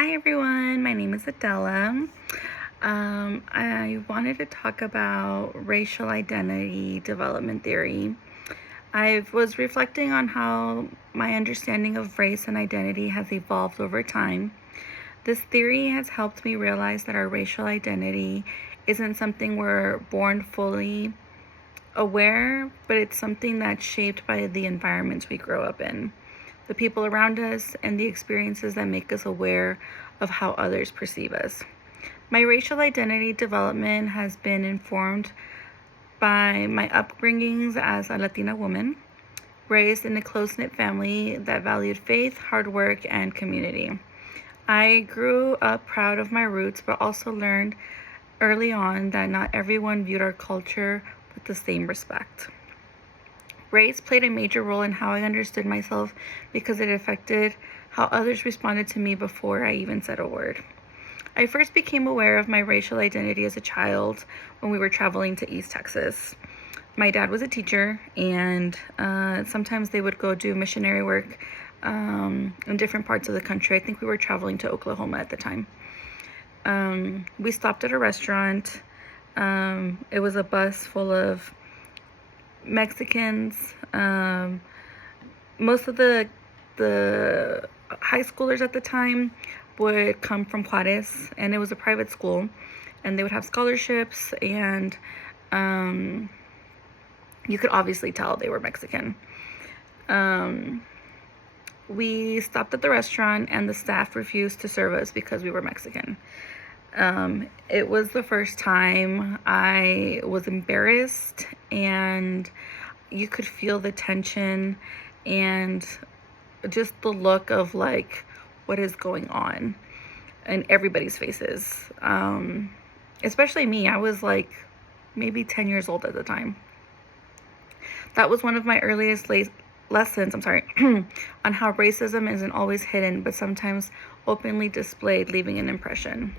Hi everyone, my name is Adela. I wanted to talk about racial identity development theory. I was reflecting on how my understanding of race and identity has evolved over time. This theory has helped me realize that our racial identity isn't something we're born fully aware, but it's something that's shaped by the environments we grow up in, the people around us, and the experiences that make us aware of how others perceive us. My racial identity development has been informed by my upbringings as a Latina woman, raised in a close-knit family that valued faith, hard work, and community. I grew up proud of my roots, but also learned early on that not everyone viewed our culture with the same respect. Race played a major role in how I understood myself because it affected how others responded to me before I even said a word. I first became aware of my racial identity as a child when we were traveling to East Texas. My dad was a teacher, and sometimes they would go do missionary work in different parts of the country. I think we were traveling to Oklahoma at the time. We stopped at a restaurant. It was a bus full of Mexicans. Most of the high schoolers at the time would come from Juarez, and it was a private school, and they would have scholarships, and you could obviously tell they were Mexican. We stopped at the restaurant, and the staff refused to serve us because we were Mexican. It was the first time I was embarrassed, and you could feel the tension and just the look of like, what is going on in everybody's faces. Especially me. I was like maybe 10 years old at the time. That was one of my earliest lessons, on how racism isn't always hidden, but sometimes openly displayed, leaving an impression.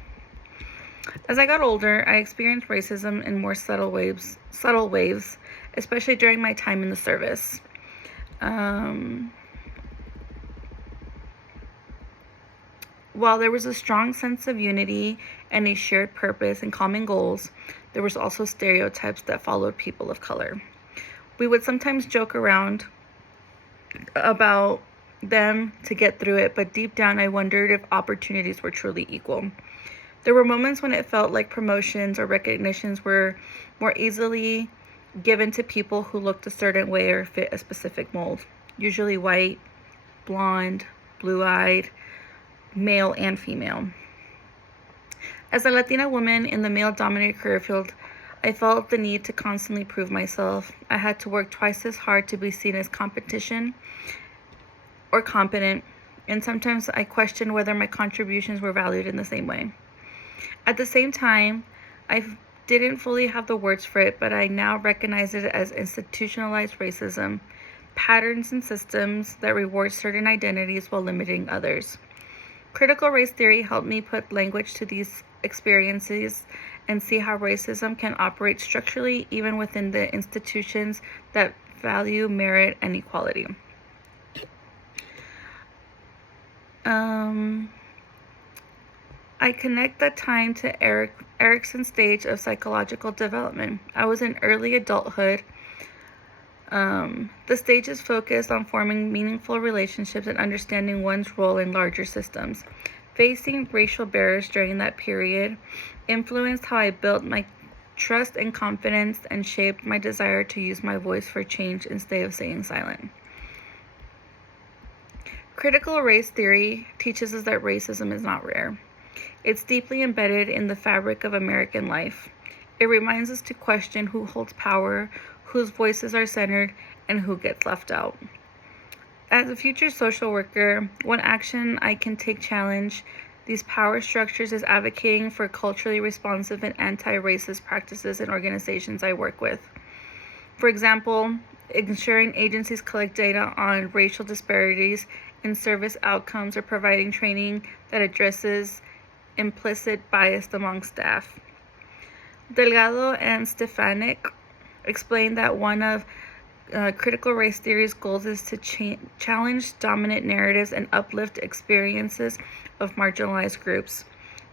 As I got older, I experienced racism in more subtle ways, especially during my time in the service. While there was a strong sense of unity and a shared purpose and common goals, there was also stereotypes that followed people of color. We would sometimes joke around about them to get through it, but deep down I wondered if opportunities were truly equal. There were moments when it felt like promotions or recognitions were more easily given to people who looked a certain way or fit a specific mold, usually white, blonde, blue-eyed, male and female. As a Latina woman in the male-dominated career field, I felt the need to constantly prove myself. I had to work twice as hard to be seen as competition or competent, and sometimes I questioned whether my contributions were valued in the same way. At the same time, I didn't fully have the words for it, but I now recognize it as institutionalized racism, patterns and systems that reward certain identities while limiting others. Critical race theory helped me put language to these experiences and see how racism can operate structurally even within the institutions that value merit and equality. I connect that time to Erickson's stage of psychological development. I was in early adulthood. The stage is focused on forming meaningful relationships and understanding one's role in larger systems. Facing racial barriers during that period influenced how I built my trust and confidence and shaped my desire to use my voice for change instead of staying silent. Critical race theory teaches us that racism is not rare. It's deeply embedded in the fabric of American life. It reminds us to question who holds power, whose voices are centered, and who gets left out. As a future social worker, one action I can take challenge these power structures is advocating for culturally responsive and anti-racist practices in organizations I work with. For example, ensuring agencies collect data on racial disparities in service outcomes or providing training that addresses implicit bias among staff. Delgado and Stefanik explained that one of critical race theory's goals is to challenge dominant narratives and uplift experiences of marginalized groups.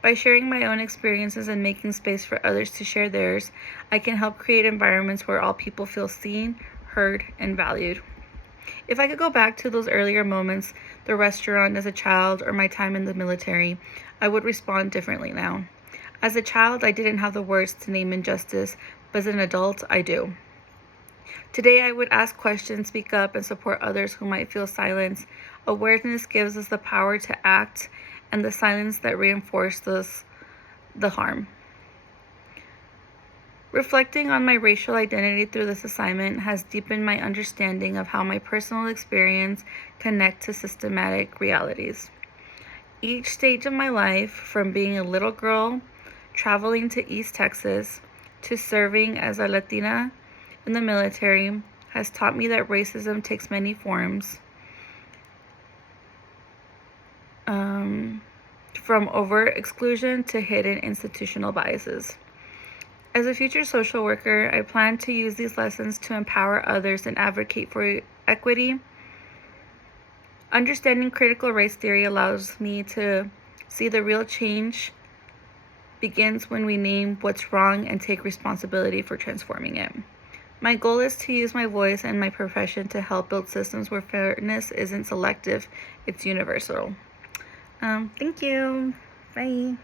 By sharing my own experiences and making space for others to share theirs, I can help create environments where all people feel seen, heard, and valued. If I could go back to those earlier moments, the restaurant as a child or my time in the military, I would respond differently now. As a child, I didn't have the words to name injustice, but as an adult, I do. Today, I would ask questions, speak up, and support others who might feel silenced. Awareness gives us the power to act, and the silence that reinforces the harm. Reflecting on my racial identity through this assignment has deepened my understanding of how my personal experience connect to systematic realities. Each stage of my life, from being a little girl, traveling to East Texas, to serving as a Latina in the military, has taught me that racism takes many forms. From overt exclusion to hidden institutional biases. As a future social worker, I plan to use these lessons to empower others and advocate for equity. Understanding critical race theory allows me to see the real change begins when we name what's wrong and take responsibility for transforming it. My goal is to use my voice and my profession to help build systems where fairness isn't selective, it's universal. Thank you. Bye.